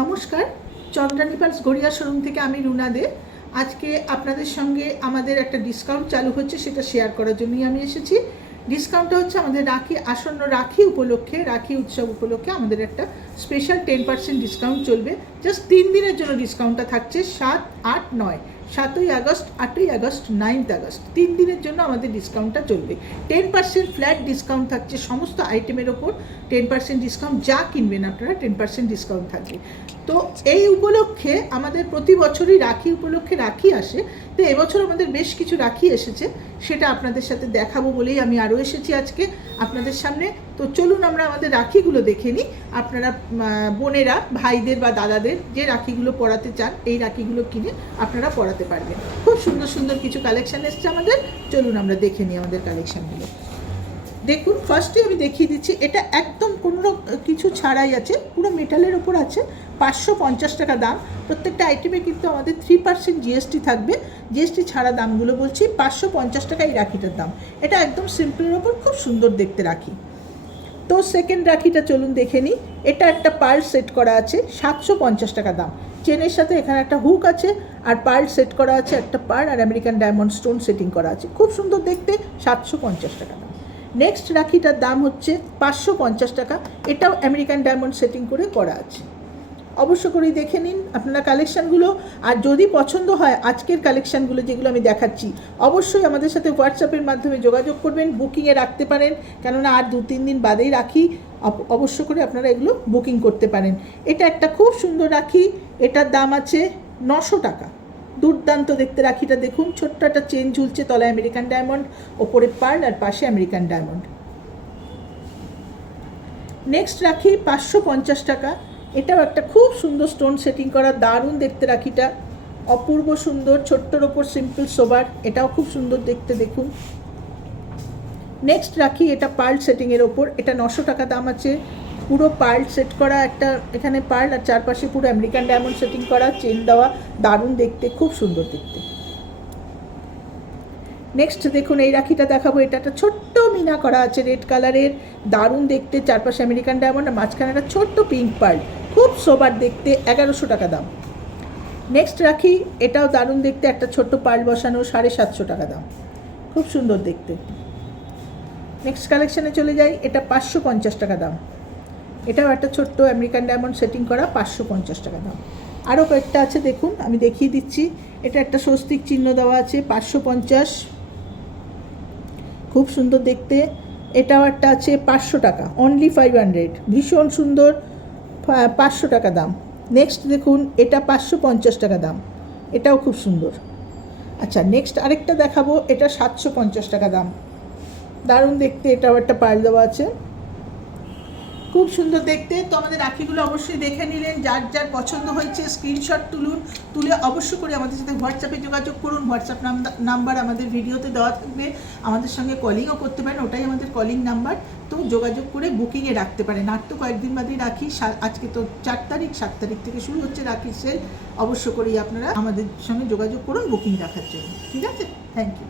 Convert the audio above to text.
নমস্কার, Chandrani pulse Garia showroom থেকে আমি রুনা দে। আজকে আপনাদের সঙ্গে আমাদের একটা ডিসকাউন্ট চালু হচ্ছে, সেটা শেয়ার করার জন্যই আমি এসেছি। ডিসকাউন্টটা হচ্ছে আমাদের আসন্ন রাখি উপলক্ষে, রাখি উৎসব উপলক্ষে আমাদের একটা স্পেশাল 10% ডিসকাউন্ট চলবে। জাস্ট 3 দিনের জন্য ডিসকাউন্টটা থাকছে, 7, 8, 9, 7ই আগস্ট, 8ই আগস্ট, 9th আগস্ট, 3 দিনের জন্য আমাদের ডিসকাউন্টটা চলবে। 10% ফ্ল্যাট ডিসকাউন্ট থাকছে সমস্ত আইটেমের ওপর। 10% ডিসকাউন্ট, যা কিনবেন আপনারা 10% ডিসকাউন্ট থাকবে। তো এই উপলক্ষে আমাদের প্রতি বছরই রাখি উপলক্ষে রাখি আসে, তো এবছর আমাদের বেশ কিছু রাখি এসেছে, সেটা আপনাদের সাথে দেখাবো বলেই আমি আরও এসেছি আজকে আপনাদের সামনে। তো চলুন আমরা আমাদের রাখিগুলো দেখে নিই। আপনারা বোনেরা ভাইদের বা দাদাদের যে রাখিগুলো পরাতে চান, এই রাখিগুলো কিনে আপনারা পরাতে পারবেন। খুব সুন্দর সুন্দর কিছু কালেকশান এসছে আমাদের, চলুন আমরা দেখে নিই আমাদের কালেকশানগুলো। দেখুন, ফার্স্টে আমি দেখিয়ে দিচ্ছি, এটা একদম কোনো কিছু ছাড়াই আছে, পুরো মেটালের ওপর আছে, 550 টাকা দাম। প্রত্যেকটা আইটেমে কিন্তু আমাদের 3% জিএসটি থাকবে। জিএসটি ছাড়া দামগুলো বলছি, 550 টাকা এই রাখিটার দাম। এটা একদম সিম্পলের ওপর খুব সুন্দর দেখতে রাখি। তো সেকেন্ড রাখিটা চলুন দেখে নিই। এটা একটা পার্ল সেট করা আছে, 750 টাকা দাম। চেনের সাথে এখানে একটা হুক আছে, আর পার্ল সেট করা আছে, একটা পার্ল আর আমেরিকান ডায়মন্ড স্টোন সেটিং করা আছে, খুব সুন্দর দেখতে, 750 টাকা দাম। নেক্সট রাখিটার দাম হচ্ছে 550 টাকা। এটাও আমেরিকান ডায়মন্ড সেটিং করে করা আছে। অবশ্য করেই দেখে নিন আপনারা কালেকশানগুলো, আর যদি পছন্দ হয় আজকের কালেকশানগুলো যেগুলো আমি দেখাচ্ছি, অবশ্যই আমাদের সাথে হোয়াটসঅ্যাপের মাধ্যমে যোগাযোগ করবেন, বুকিংয়ে রাখতে পারেন, কেননা আর 2-3 দিন বাদেই রাখি। অবশ্য করে আপনারা এগুলো বুকিং করতে পারেন। এটা একটা খুব সুন্দর রাখি, এটার দাম আছে 900 টাকা। দুর্দান্ত দেখতে রাখিটা দেখুন, ছোট্ট একটা চেন ঝুলছে, তলায় আমেরিকান ডায়মন্ড, ওপরে পার্ল আর পাশে আমেরিকান ডায়মন্ড। নেক্সট রাখি 550 টাকা। এটাও একটা খুব সুন্দর স্টোন সেটিং করা, দারুণ দেখতে রাখিটা, অপূর্ব সুন্দর, ছোট্টর ওপর সিম্পল সোবার, এটাও খুব সুন্দর দেখতে, দেখুন। নেক্সট রাখি, এটা পার্ল সেটিংয়ের ওপর, এটা 900 টাকা দাম আছে। পুরো পার্ল সেট করা, একটা এখানে পার্ল আর চারপাশে পুরো আমেরিকান ডায়মন্ড সেটিং করা, চেন দেওয়া, দারুণ দেখতে, খুব সুন্দর দেখতে। নেক্সট দেখুন, এই রাখিটা দেখাবো, এটা একটা ছোট্ট মিনা করা আছে রেড কালারের, দারুণ দেখতে, চারপাশে আমেরিকান ডায়মন্ড আর মাঝখানে একটা ছোট্ট পিঙ্ক পার্ল, খুব সোবার দেখতে, 1100 টাকা দাম। নেক্সট রাখি, এটাও দারুণ দেখতে, একটা ছোট্ট পার্ল বসানো, 750 টাকা দাম, খুব সুন্দর দেখতে। নেক্সট কালেকশানে চলে যাই, এটা 550 টাকা দাম। এটাও একটা ছোট্ট আমেরিকান ডায়মন্ড সেটিং করা, 550 টাকা দাম। আরও কয়েকটা আছে দেখুন, আমি দেখিয়ে দিচ্ছি। এটা একটা স্বস্তিক চিহ্ন দেওয়া আছে, 550, খুব সুন্দর দেখতে। এটাও একটা আছে 500 টাকা, অনলি 500, ভীষণ সুন্দর, 500 টাকা দাম। নেক্সট দেখুন, এটা 550 টাকা দাম, এটাও খুব সুন্দর। আচ্ছা, নেক্সট আরেকটা দেখাবো, এটা 750 টাকা দাম, দারুণ দেখতে, এটাও একটা পার্ল দেওয়া আছে, খুব সুন্দর দেখতে। তো আমাদের রাখিগুলো অবশ্যই দেখে নিলেন, যার যার পছন্দ হয়েছে স্ক্রিনশট তুলে অবশ্য করে আমাদের সাথে হোয়াটসঅ্যাপে যোগাযোগ করুন। হোয়াটসঅ্যাপ নাম্বার আমাদের ভিডিওতে দেওয়া থাকবে, আমাদের সঙ্গে কলিংও করতে পারেন, ওটাই আমাদের কলিং নাম্বার। তো যোগাযোগ করে বুকিংয়ে রাখতে পারেন। আর তো কয়েকদিন বাদেই রাখি, আজকে তো 4 তারিখ, 7 তারিখ থেকে শুরু হচ্ছে রাখির সেল। অবশ্য করেই আপনারা আমাদের সঙ্গে যোগাযোগ করুন বুকিং রাখার জন্য। ঠিক আছে, থ্যাংক ইউ।